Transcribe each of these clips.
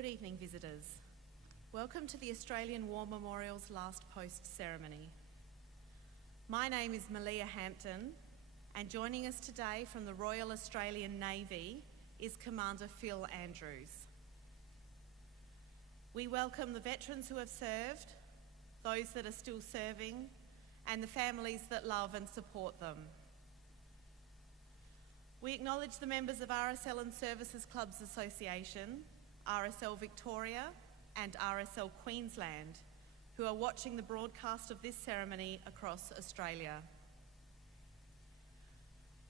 Good evening, visitors. Welcome to the Australian War Memorial's last post ceremony. My name is Malia Hampton, and joining us today from the Royal Australian Navy is Commander Phil Andrews. We welcome the veterans who have served, those that are still serving, and the families that love and support them. We acknowledge the members of RSL and Services Clubs Association, RSL Victoria and RSL Queensland, who are watching the broadcast of this ceremony across Australia.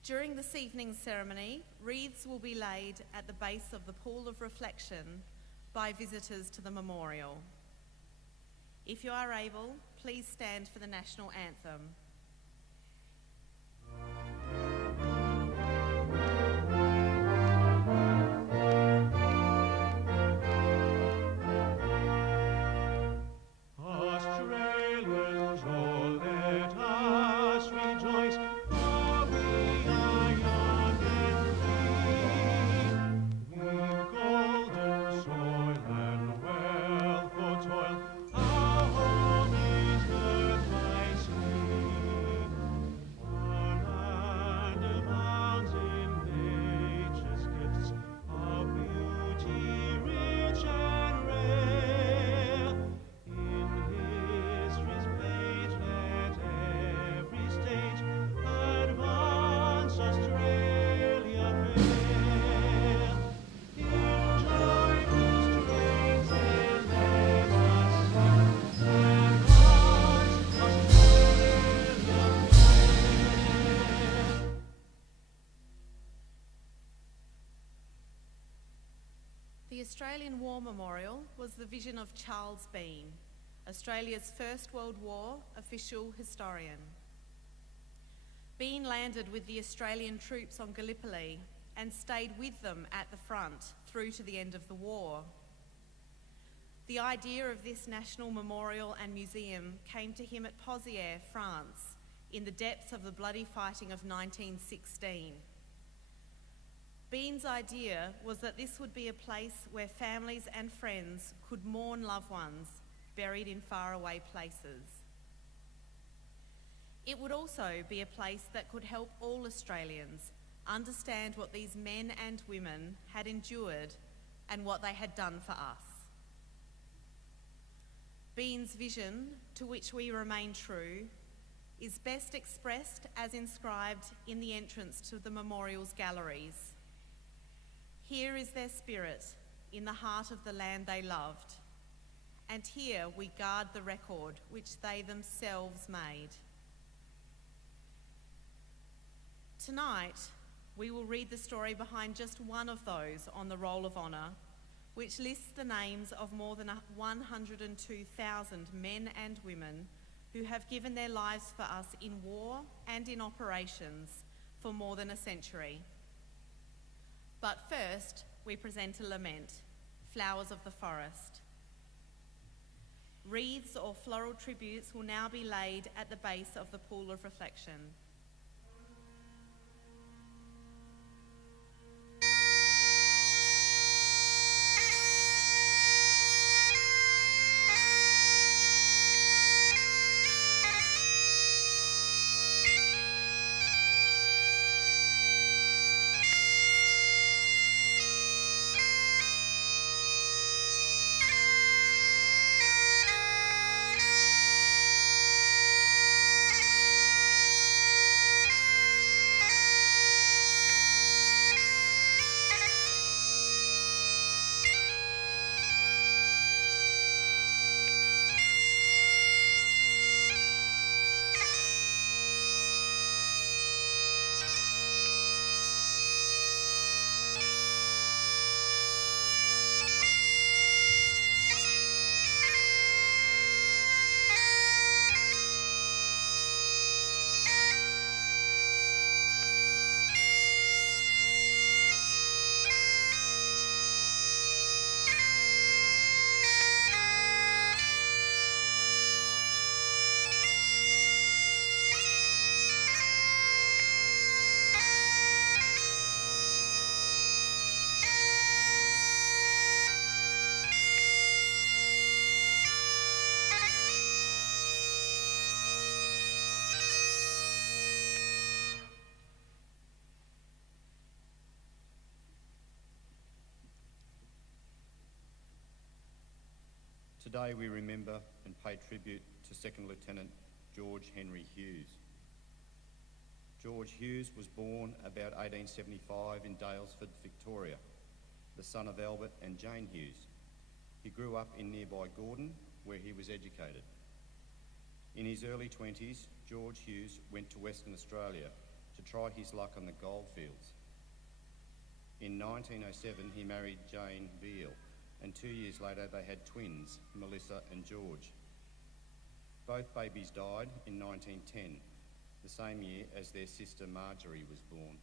During this evening's ceremony, wreaths will be laid at the base of the pool of reflection by visitors to the memorial. If you are able, please stand for the national anthem. The Australian War Memorial was the vision of Charles Bean, Australia's First World War official historian. Bean landed with the Australian troops on Gallipoli and stayed with them at the front through to the end of the war. The idea of this national memorial and museum came to him at Pozières, France, in the depths of the bloody fighting of 1916. Bean's idea was that this would be a place where families and friends could mourn loved ones buried in faraway places. It would also be a place that could help all Australians understand what these men and women had endured and what they had done for us. Bean's vision, to which we remain true, is best expressed as inscribed in the entrance to the memorial's galleries. Here is their spirit in the heart of the land they loved, and here we guard the record which they themselves made. Tonight, we will read the story behind just one of those on the Roll of Honour, which lists the names of more than 102,000 men and women who have given their lives for us in war and in operations for more than a century. But first, we present a lament, Flowers of the Forest. Wreaths or floral tributes will now be laid at the base of the pool of reflection. Today we remember and pay tribute to Second Lieutenant George Henry Hughes. George Hughes was born about 1875 in Daylesford, Victoria, the son of Albert and Jane Hughes. He grew up in nearby Gordon, where he was educated. In his early 20s, George Hughes went to Western Australia to try his luck on the goldfields. In 1907, he married Jane Veal, and 2 years later they had twins, Melissa and George. Both babies died in 1910, the same year as their sister Marjorie was born.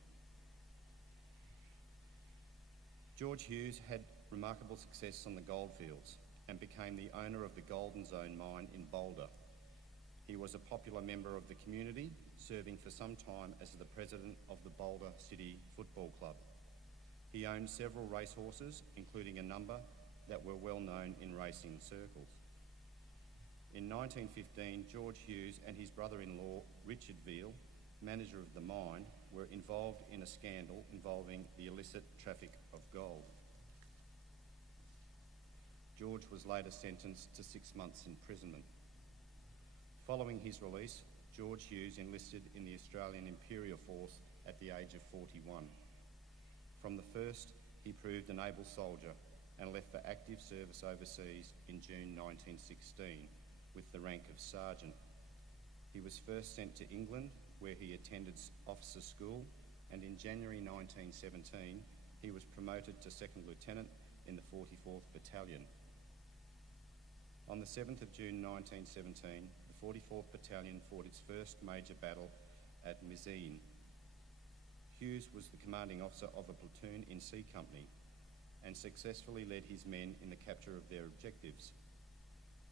George Hughes had remarkable success on the goldfields and became the owner of the Golden Zone mine in Boulder. He was a popular member of the community, serving for some time as the president of the Boulder City Football Club. He owned several racehorses, including a number that were well known in racing circles. In 1915, George Hughes and his brother-in-law, Richard Veal, manager of the mine, were involved in a scandal involving the illicit traffic of gold. George was later sentenced to 6 months imprisonment. Following his release, George Hughes enlisted in the Australian Imperial Force at the age of 41. From the first, he proved an able soldier and left for active service overseas in June 1916 with the rank of sergeant. He was first sent to England, where he attended officer school, and in January 1917 he was promoted to second lieutenant in the 44th Battalion. On the 7th of June 1917, the 44th Battalion fought its first major battle at Mizene. Hughes was the commanding officer of a platoon in C Company and successfully led his men in the capture of their objectives.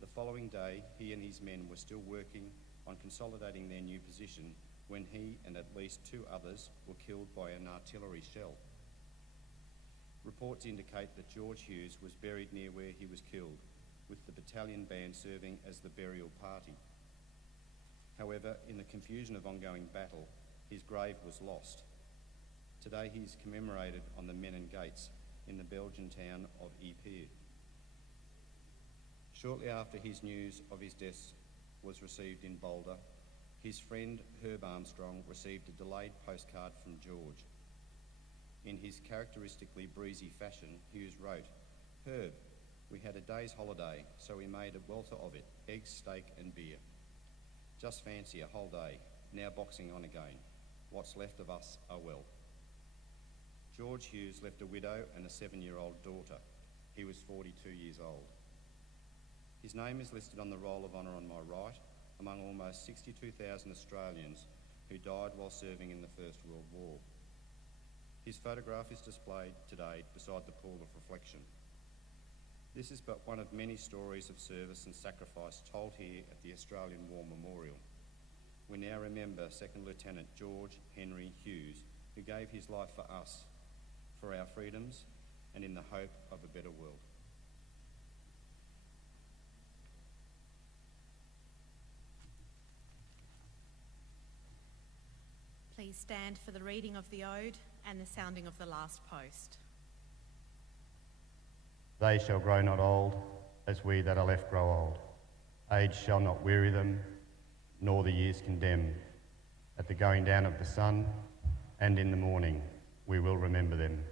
The following day, he and his men were still working on consolidating their new position when he and at least 2 others were killed by an artillery shell. Reports indicate that George Hughes was buried near where he was killed, with the battalion band serving as the burial party. However, in the confusion of ongoing battle, his grave was lost. Today he is commemorated on the Menin Gates in the Belgian town of Ypres. Shortly after his news of his death was received in Boulder, his friend Herb Armstrong received a delayed postcard from George. In his characteristically breezy fashion, Hughes wrote, "Herb, we had a day's holiday, so we made a welter of it, eggs, steak and beer. Just fancy a whole day, now boxing on again. What's left of us are well." George Hughes left a widow and a 7-year-old daughter. He was 42 years old. His name is listed on the Roll of Honour on my right, among almost 62,000 Australians who died while serving in the First World War. His photograph is displayed today beside the pool of reflection. This is but one of many stories of service and sacrifice told here at the Australian War Memorial. We now remember Second Lieutenant George Henry Hughes, who gave his life for us, for our freedoms, and in the hope of a better world. Please stand for the reading of the ode and the sounding of the last post. They shall grow not old, as we that are left grow old. Age shall not weary them, nor the years condemn. At the going down of the sun, and in the morning, we will remember them.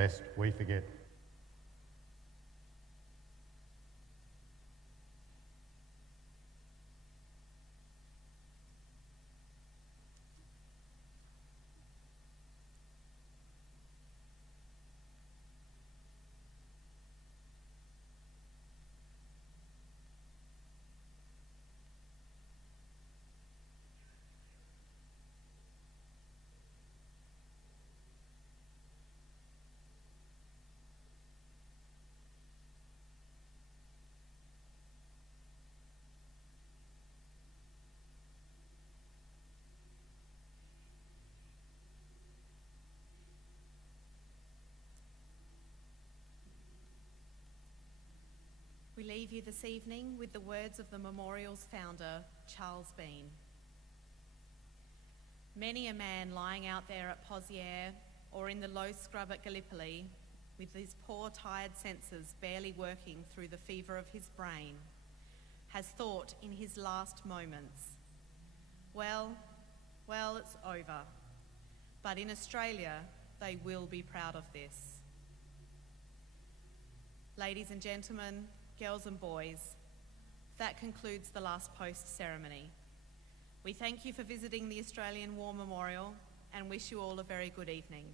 lest we forget. We leave you this evening with the words of the memorial's founder, Charles Bean. Many a man lying out there at Pozières or in the low scrub at Gallipoli, with his poor tired senses barely working through the fever of his brain, has thought in his last moments, well, it's over. But in Australia, they will be proud of this. Ladies and gentlemen, girls and boys, that concludes the last post ceremony. We thank you for visiting the Australian War Memorial and wish you all a very good evening.